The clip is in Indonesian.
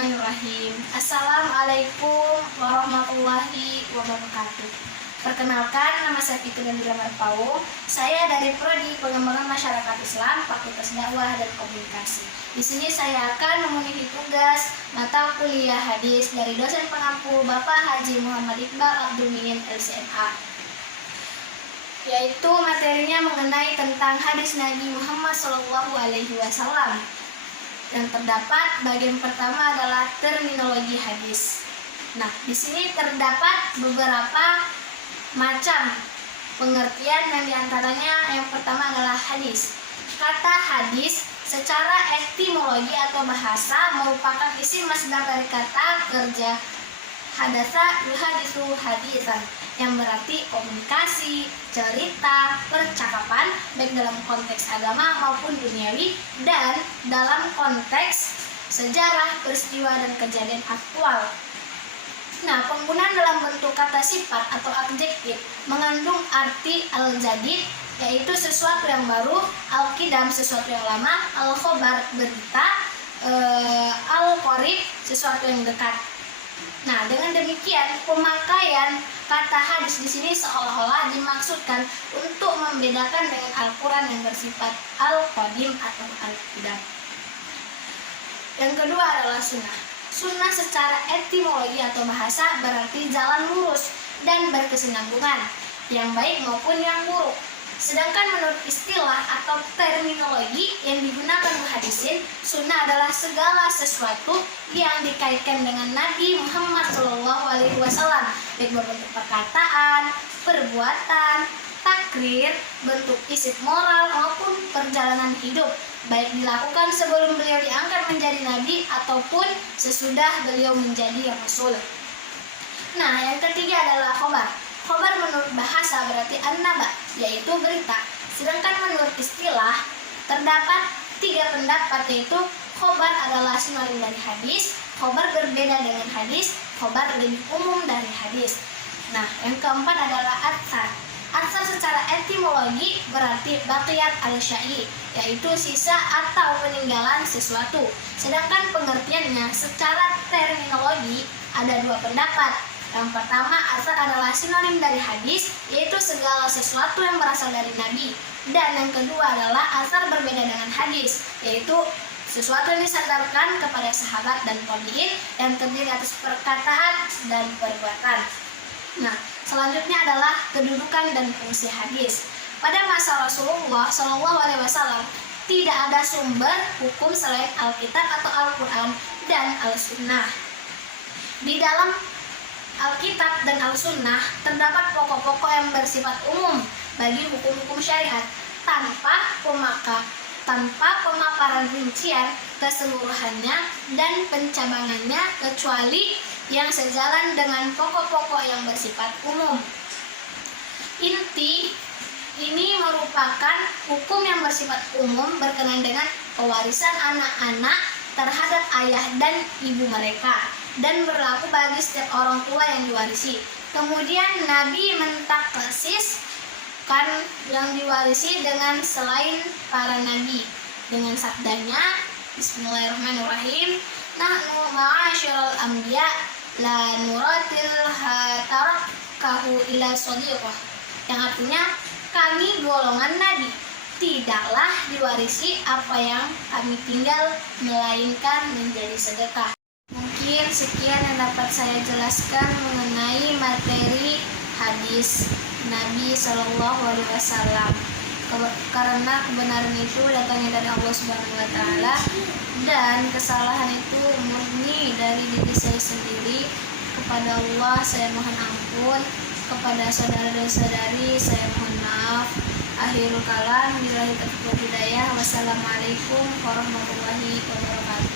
Bismillahirrahmanirrahim. Assalamualaikum warahmatullahi wabarakatuh. Perkenalkan, nama saya Fitri Nabila Marpaung. Saya dari Prodi Pengembangan Masyarakat Islam, Fakultas Dakwah dan Komunikasi. Di sini saya akan memenuhi tugas mata kuliah hadis dari dosen pengampu Bapak Haji Muhammad Iqbal Abdul Mu'in LCMA, yaitu materinya mengenai tentang hadis Nabi Muhammad SAW. Yang terdapat bagian pertama adalah terminologi hadis. Nah, di sini terdapat beberapa macam pengertian yang diantaranya yang pertama adalah hadis. Kata hadis secara etimologi atau bahasa merupakan isim masdar dari kata kerja hadatsa yuhaditsu hadisan, yang berarti komunikasi, cerita, percakapan baik dalam konteks agama maupun duniawi dan dalam konteks sejarah, peristiwa dan kejadian aktual. Nah, penggunaan dalam bentuk kata sifat atau adjektif mengandung arti al-jadid, yaitu sesuatu yang baru, al-qidam sesuatu yang lama, al-khobar berita, al-qorib sesuatu yang dekat. Nah, dengan demikian pemakaian kata hadis di sini seolah-olah dimaksudkan untuk membedakan dengan Al-Quran yang bersifat al-qadim atau al-qidam. Yang kedua adalah sunnah. Sunnah secara etimologi atau bahasa berarti jalan lurus dan berkesinambungan, yang baik maupun yang buruk. Sedangkan menurut istilah atau terminologi yang digunakan muhaddisin, sunnah adalah segala sesuatu yang dikaitkan dengan Nabi Muhammad SAW, baik berbentuk perkataan, perbuatan, takrir, bentuk isip moral maupun perjalanan hidup, baik dilakukan sebelum beliau diangkat menjadi nabi ataupun sesudah beliau menjadi rasul. Nah, yang ketiga adalah khobar. Khobar menurut bahasa berarti an-naba, yaitu berita. Sedangkan menurut istilah terdapat tiga pendapat, yaitu khobar adalah sinonim dari hadis, khobar berbeda dengan hadis, khobar lebih umum dari hadis. Nah, yang keempat adalah atsar. Atsar secara etimologi berarti baqiyat al-syai', yaitu sisa atau peninggalan sesuatu. Sedangkan pengertiannya secara terminologi ada dua pendapat. Yang pertama, atsar adalah sinonim dari hadis, yaitu segala sesuatu yang berasal dari Nabi. Dan yang kedua adalah atsar berbeda dengan hadis, yaitu sesuatu yang disandarkan kepada sahabat dan tabi'in yang terdiri atas perkataan dan perbuatan. Nah, selanjutnya adalah kedudukan dan fungsi hadis. Pada masa Rasulullah SAW tidak ada sumber hukum selain Alkitab atau Al-Quran dan Al-Sunnah. Di dalam Alkitab dan Al-Sunnah terdapat pokok-pokok yang bersifat umum bagi hukum-hukum syariat tanpa pemaparan rincian keseluruhannya dan pencabangannya, kecuali yang sejalan dengan pokok-pokok yang bersifat umum. Inti ini merupakan hukum yang bersifat umum berkenaan dengan pewarisan anak-anak terhadap ayah dan ibu mereka, dan berlaku bagi setiap orang tua yang diwarisi. Kemudian Nabi mentaksiskan yang diwarisi dengan selain para nabi dengan sabdanya, Bismillahirrahmanirrahim, nahnu ma'asyiral anbiya la nuratil tarakahu ila shadiqah, yang artinya kami golongan nabi tidaklah diwarisi apa yang kami tinggal, melainkan menjadi sedekah. Mungkin sekian yang dapat saya jelaskan mengenai materi hadis Nabi SAW. Karena kebenaran itu datangnya dari Allah Subhanahu wa Ta'ala, dan kesalahan itu murni dari diri saya sendiri. Kepada Allah saya mohon ampun, kepada saudara dan saudari saya mohon maaf. Akhirul kalam, billahi taufiq wal hidayah. Wassalamualaikum warahmatullahi wabarakatuh.